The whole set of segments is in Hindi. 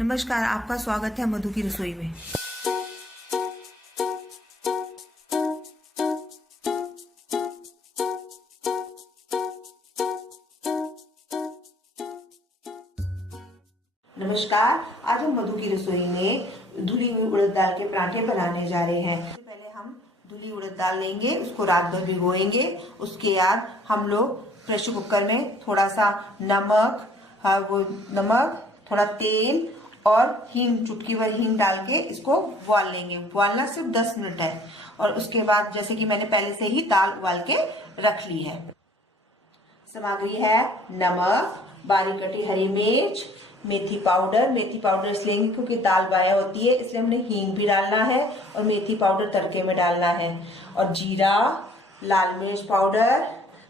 नमस्कार, आपका स्वागत है मधु की रसोई में। नमस्कार, आज हम मधु की रसोई में धुली हुई उड़द दाल के पराठे बनाने जा रहे हैं। सबसे पहले हम धुली उड़द दाल लेंगे, उसको रात भर भिगोएंगे। उसके बाद हम लोग प्रेशर कुकर में थोड़ा सा नमक, थोड़ा तेल और हींग, चुटकी भर हींग डाल के इसको उबाल लेंगे। उबालना सिर्फ 10 मिनट है। और उसके बाद जैसे कि मैंने पहले से ही दाल उबाल के रख ली है। सामग्री है नमक, बारीक कटी हरी मिर्च, मेथी पाउडर इसलिए क्योंकि दाल बाया होती है, इसलिए हमने हींग भी डालना है और मेथी पाउडर तड़के में डालना है। और जीरा, लाल मिर्च पाउडर,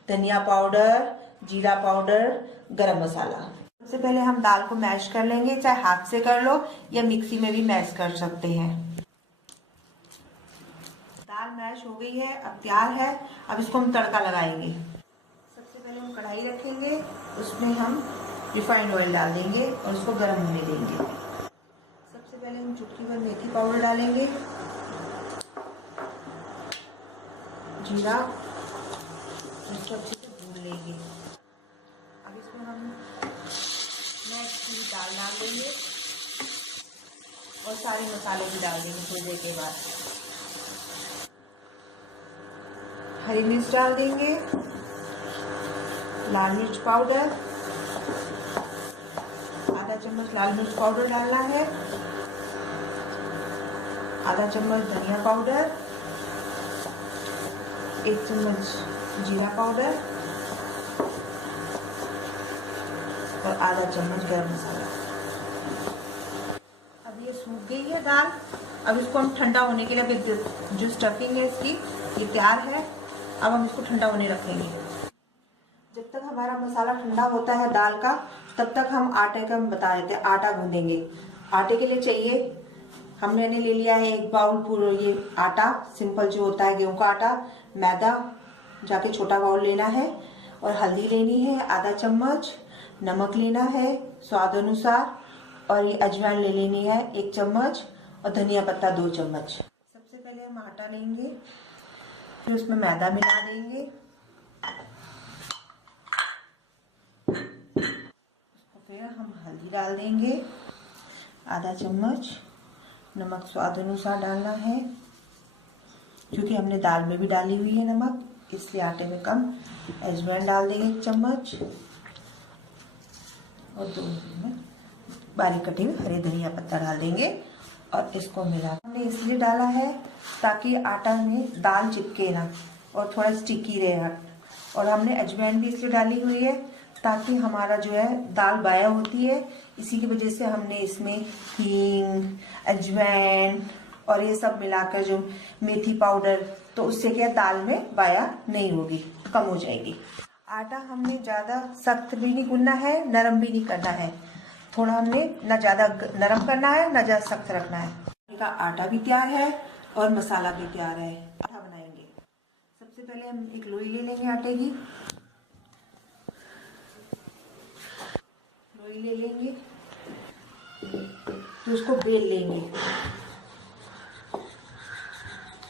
धनिया पाउडर, जीरा पाउडर, गरम मसाला। सबसे पहले हम दाल को मैश कर लेंगे, चाहे हाथ से कर लो या मिक्सी में भी मैश कर सकते हैं। दाल मैश हो गई है, अब तैयार है। अब इसको हम तड़का लगाएंगे। सबसे पहले हम कढ़ाई रखेंगे, उसमें हम रिफाइंड ऑयल डाल देंगे और उसको गर्म होने देंगे। सबसे पहले हम चुटकी भर मेथी पाउडर डालेंगे, जीरा, इसको अच्छे से भून लेंगे। अब इसमें हम मैश की दाल डाल देंगे और सारे मसाले भी डाल देंगे थोड़ी देर के बाद। हरी मिर्च डाल देंगे, लाल मिर्च पाउडर, आधा चम्मच लाल मिर्च पाउडर डालना है, आधा चम्मच धनिया पाउडर, 1 चम्मच जीरा पाउडर और आधा चम्मच गरम मसाला। अब ये सूख गई है दाल। अब इसको हम ठंडा होने के लिए, जो स्टफिंग है इसकी ये तैयार है। अब हम इसको ठंडा होने रखेंगे। जब तक हमारा मसाला ठंडा होता है दाल का, तब तक हम आटे का बता देते हैं, आटा गूंदेंगे। आटे के लिए चाहिए, हमने ले लिया है 1 बाउल पूरा ये आटा, सिंपल जो होता है गेहूं का आटा। मैदा जाके छोटा बाउल लेना है और हल्दी लेनी है आधा चम्मच, नमक लेना है स्वाद अनुसार और ये अजवाइन ले लेनी है 1 चम्मच और धनिया पत्ता 2 चम्मच। सबसे पहले हम आटा लेंगे, फिर उसमें मैदा मिला देंगे, फिर हम हल्दी डाल देंगे आधा चम्मच, नमक स्वाद अनुसार डालना है क्योंकि हमने दाल में भी डाली हुई है नमक, इसलिए आटे में कम। अजवाइन डाल देंगे 1 चम्मच और 2 बारीक कटे हुए हरे धनिया पत्ता डाल देंगे और इसको मिला। हमने इसलिए डाला है ताकि आटा में दाल चिपके ना और थोड़ा स्टिकी रहे। और हमने अजवाइन भी इसलिए डाली हुई है ताकि हमारा जो है दाल बाया होती है, इसी की वजह से हमने इसमें हींग, अजवाइन और ये सब मिलाकर, जो मेथी पाउडर, तो उससे क्या दाल में बाया नहीं होगी, कम हो जाएगी। आटा हमने ज़्यादा सख्त भी नहीं गूंदना है, नरम भी नहीं करना है। थोड़ा हमने न ज़्यादा नरम करना है न ज़्यादा सख्त रखना है। का आटा भी तैयार है और मसाला भी तैयार है। आटा बनाएंगे। सबसे पहले हम एक लोई ले लेंगे आटे की, लोई ले लेंगे तो उसको बेल लेंगे।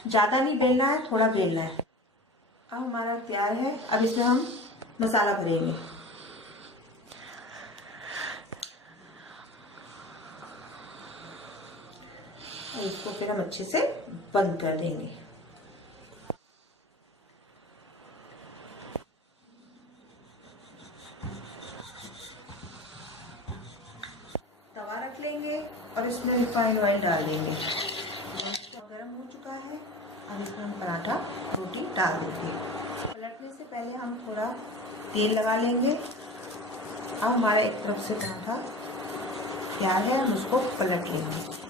ज़्यादा नहीं बेलना है, थोड़ा बेलना है। अब हमारा तैयार है। अब इसमें हम मसाला भरेंगे। इसको फिर हम अच्छे से बंद कर देंगे। तवा रख लेंगे और इसमें रिफाइंड ऑयल डाल देंगे। गर्म हो चुका है, अब इसमें हम पराठा रोटी डाल देंगे। पलटने से पहले हम थोड़ा तेल लगा लेंगे। अब हमारा एक तरफ से पराठा तैयार है, हम उसको पलट लेंगे।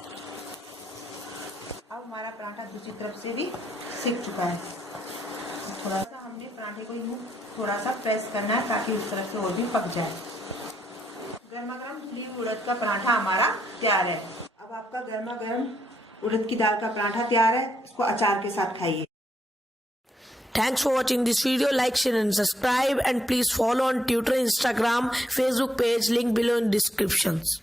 अब हमारा पराठा दूसरी तरफ से भी सिक चुका है। थोड़ा सा हमने पराठे को यूं थोड़ा सा प्रेस करना है ताकि उस तरफ से और भी पक जाए। गर्मा गर्म धुली उड़द का पराठा हमारा तैयार है। अब आपका गर्मा गर्म उड़द की दाल का पराठा तैयार है, इसको अचार के साथ खाइए। Thanks for watching this video. Like, share and subscribe, and please follow on Twitter, Instagram, Facebook page, link below in descriptions.